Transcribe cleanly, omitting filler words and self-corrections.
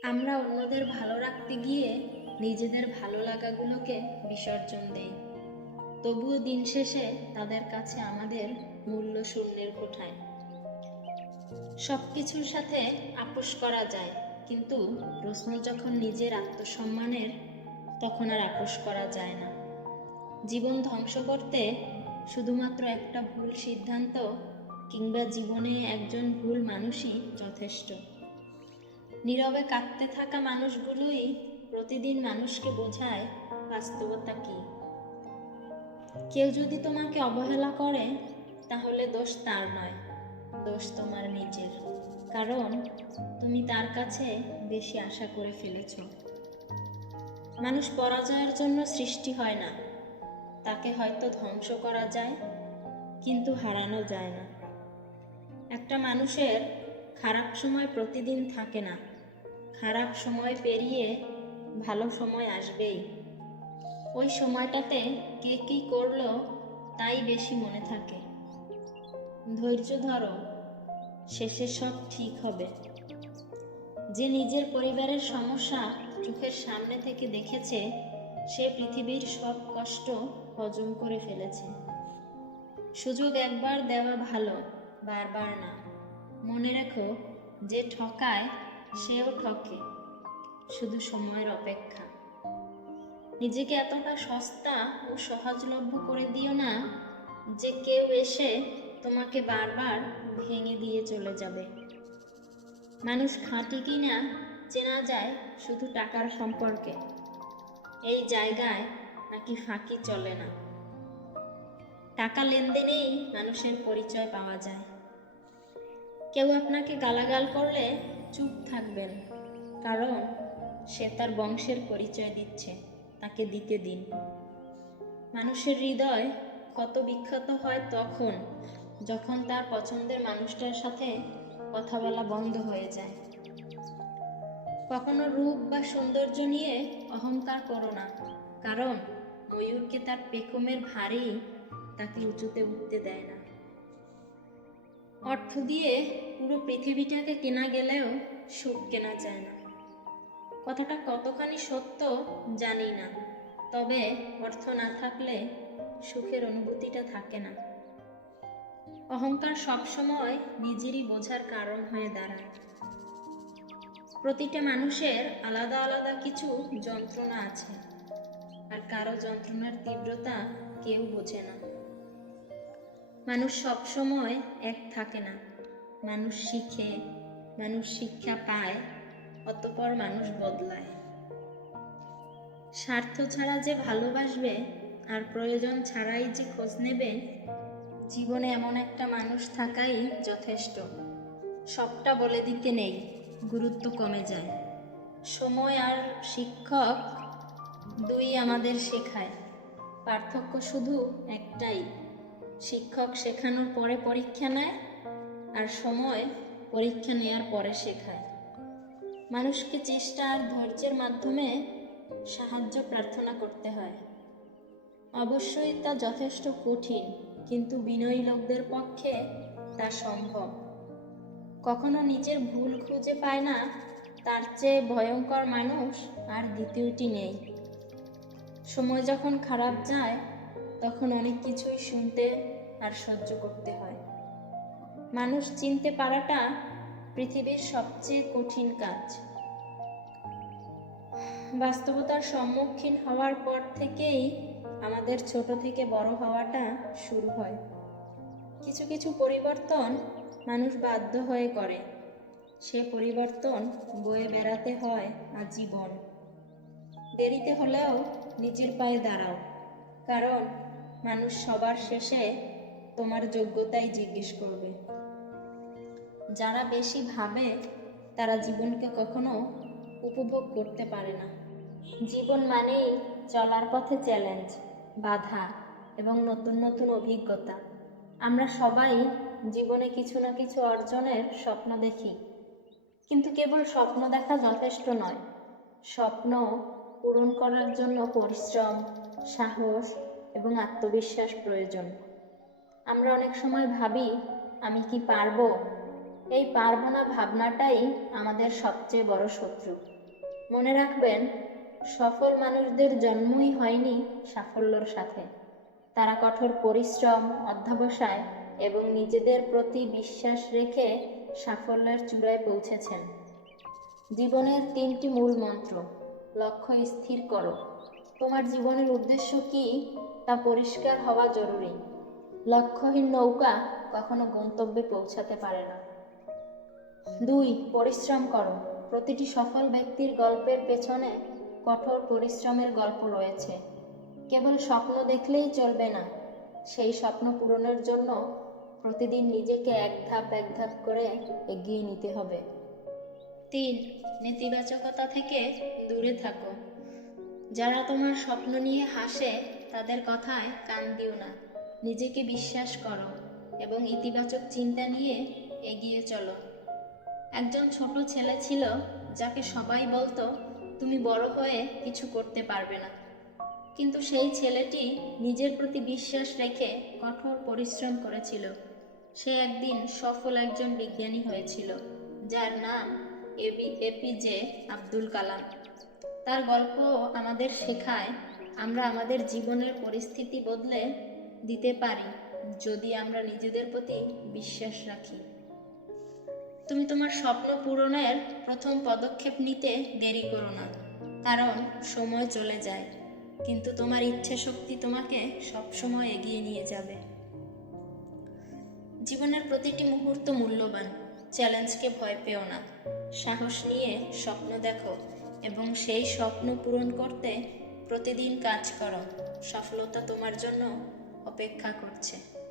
আমরা অন্যদের ভালো রাখতে গিয়ে নিজেদের ভালো লাগাগুলোকে বিসর্জন দেই, তবুও দিন শেষে তাদের কাছে আমাদের মূল্য শূন্যের কোঠায়। সব কিছুর সাথে আপোষ করা যায়, কিন্তু প্রশ্ন যখন নিজের আত্মসম্মানের, তখন আর আপোষ করা যায় না। জীবন ধ্বংস করতে শুধুমাত্র একটা ভুল সিদ্ধান্ত কিংবা জীবনে একজন ভুল মানুষই যথেষ্ট। নীরবে কাঁদতে থাকা মানুষগুলোই প্রতিদিন মানুষকে বোঝায় বাস্তবতা কি। কেউ যদি তোমাকে অবহেলা করে, তাহলে দোষ তার নয়, দোষ তোমার নিজের। কারণ তুমি তার কাছে বেশি আশা করে ফেলেছ। মানুষ পরাজয়ের জন্য সৃষ্টি হয় না, তাকে হয়তো ধ্বংস করা যায়, কিন্তু হারানো যায় না। একটা মানুষের খারাপ সময় প্রতিদিন থাকে না, খারাপ সময় পেরিয়ে ভালো সময় আসবেই। ওই সময়টাতে কে কি করলো তাই বেশি মনে থাকে। ধৈর্য ধরো, শেষে সব ঠিক হবে। যে নিজের পরিবারের সমস্যা চোখের সামনে থেকে দেখেছে, সে পৃথিবীর সব কষ্ট হজম করে ফেলেছে। সুযোগ একবার দেওয়া ভালো, বারবার না। মনে রেখো, যে ঠকায় সেও ঠকে, শুধু সময়ের অপেক্ষা। নিজেকে এতটা সস্তা ও সহজলভ্য করে দিও না যে কেউ এসে তোমাকে বারবার ভেঙে দিয়ে চলে যাবে। মানুষ খাঁটি কিনা চেনা যায় শুধু টাকার সম্পর্কে। এই জায়গায় নাকি ফাঁকি চলে না। টাকা লেনদেনেই মানুষের পরিচয় পাওয়া যায়। কেউ আপনাকে গালাগাল করলে চুপ থাকবেন, কারণ সে তার বংশের পরিচয় দিচ্ছে, তাকে দিতে দিন। মানুষের হৃদয় ক্ষত বিক্ষত হয় তখন যখন তার পছন্দের মানুষটার সাথে কথা বলা বন্ধ হয়ে যায়। কখনো রূপ বা সৌন্দর্য নিয়ে অহংকার করো না, কারণ ময়ূরকে তার পেখমের ভারী তাকে উঁচুতে উঠতে দেয় না। অর্থ দিয়ে পুরো পৃথিবীটাকে কেনা গেলেও সুখ কেনা যায় না। কথাটা কতখানি সত্য জানি না, তবে অর্থ না থাকলে সুখের অনুভূতিটা থাকে না। অহংকার সবসময় নিজেরই বোঝার কারণ হয়ে দাঁড়ায়। প্রতিটা মানুষের আলাদা আলাদা কিছু যন্ত্রণা আছে, আর কারো যন্ত্রণার তীব্রতা কেউ বোঝে না। মানুষ সবসময় এক থাকে না। মানুষ শিখে, মানুষ শিক্ষা পায়, অতঃপর মানুষ বদলায়। স্বার্থ ছাড়া যে ভালোবাসবে আর প্রয়োজন ছাড়াই যে খোঁজ নেবে, জীবনে এমন একটা মানুষ থাকাই যথেষ্ট। সবটা বলে দিতে নেই, গুরুত্ব কমে যায়। সময় আর শিক্ষক দুই আমাদের শেখায়, পার্থক্য শুধু একটাই, শিক্ষক শেখানোর পরে পরীক্ষা নেয়, আর সময় পরীক্ষা নেওয়ার পরে শেখায়। মানুষকে চেষ্টা আর ধৈর্যের মাধ্যমে সাহায্য প্রার্থনা করতে হয়। অবশ্যই তা যথেষ্ট কঠিন, কিন্তু বিনয়ী লোকদের পক্ষে তা সম্ভব। কখনো নিজের ভুল খুঁজে পায় না, তার চেয়ে ভয়ঙ্কর মানুষ আর দ্বিতীয়টি নেই। সময় যখন খারাপ যায়, তখন অনেক কিছুই শুনতে আর সহ্য করতে হয়। মানুষ চিনতে পারাটা পৃথিবীর সবচেয়ে কঠিন কাজ। বাস্তবতার সম্মুখীন হওয়ার পর থেকেই আমাদের ছোট থেকে বড় হওয়াটা শুরু হয়। কিছু কিছু পরিবর্তন মানুষ বাধ্য হয়ে করে, সে পরিবর্তন বয়ে বেড়াতে হয় আজীবন। দেরিতে হলেও নিজের পায়ে দাঁড়াও, কারণ মানুষ সবার শেষে তোমার যোগ্যতাই জিজ্ঞেস করবে। যারা বেশি ভাবে, তারা জীবনকে কখনো উপভোগ করতে পারে না। জীবন মানেই চলার পথে চ্যালেঞ্জ, বাধা এবং নতুন নতুন অভিজ্ঞতা। আমরা সবাই জীবনে কিছু না কিছু অর্জনের স্বপ্ন দেখি, কিন্তু কেবল স্বপ্ন দেখা যথেষ্ট নয়। স্বপ্ন পূরণ করার জন্য পরিশ্রম, সাহস এবং আত্মবিশ্বাস প্রয়োজন। আমরা অনেক সময় ভাবি, আমি কি পারবো, এই পারবো না ভাবনাটাই আমাদের সবচেয়ে বড় শত্রু। মনে রাখবেন, সফল মানুষদের জন্মই হয়নি সাফল্যর সাথে। তারা কঠোর পরিশ্রম, অধ্যবসায় এবং নিজেদের প্রতি বিশ্বাস রেখে সাফল্যের চূড়ায় পৌঁছেছেন। জীবনের 3টি মূল মন্ত্র। লক্ষ্য স্থির করো। তোমার জীবনের উদ্দেশ্য কি তা পরিষ্কার হওয়া জরুরি। লক্ষ্যহীন নৌকা কখনো গন্তব্যে পৌঁছাতে পারে না। 2. পরিশ্রম করো। প্রতিটি সফল ব্যক্তির গল্পের পেছনে কঠোর পরিশ্রমের গল্প রয়েছে। কেবল স্বপ্ন দেখলেই চলবে না, সেই স্বপ্ন পূরণের জন্য প্রতিদিন নিজেকে এক ধাপ করে এগিয়ে নিতে হবে। 3. নেতিবাচকতা থেকে দূরে থাকো। যারা তোমার স্বপ্ন নিয়ে হাসে তাদের কথায় কান দিও না। নিজেকে বিশ্বাস করো এবং ইতিবাচক চিন্তা নিয়ে এগিয়ে চলো। একজন ছোট ছেলে ছিল যাকে সবাই বলতো, তুমি বড় হয়ে কিছু করতে পারবে না। কিন্তু সেই ছেলেটি নিজের প্রতি বিশ্বাস রেখে কঠোর পরিশ্রম করেছিল। সে একদিন সফল একজন বিজ্ঞানী হয়েছিল, যার নাম এপিজে আব্দুল কালাম। তার গল্প আমাদের শেখায় আমরা আমাদের জীবনের পরিস্থিতি বদলে দিতে পারি যদি আমরা নিজেদের প্রতি বিশ্বাস রাখি। তুমি তোমার স্বপ্ন পূরণের প্রথম পদক্ষেপ নিতে দেরি করো না, কারণ সময় চলে যায়, কিন্তু তোমার ইচ্ছে শক্তি তোমাকে সবসময় এগিয়ে নিয়ে যাবে। জীবনের প্রতিটি মুহূর্ত মূল্যবান। চ্যালেঞ্জকে ভয় পেও না, সাহস নিয়ে স্বপ্ন দেখো এবং সেই স্বপ্ন পূরণ করতে প্রতিদিন কাজ করো। সফলতা তোমার জন্য অপেক্ষা করছে।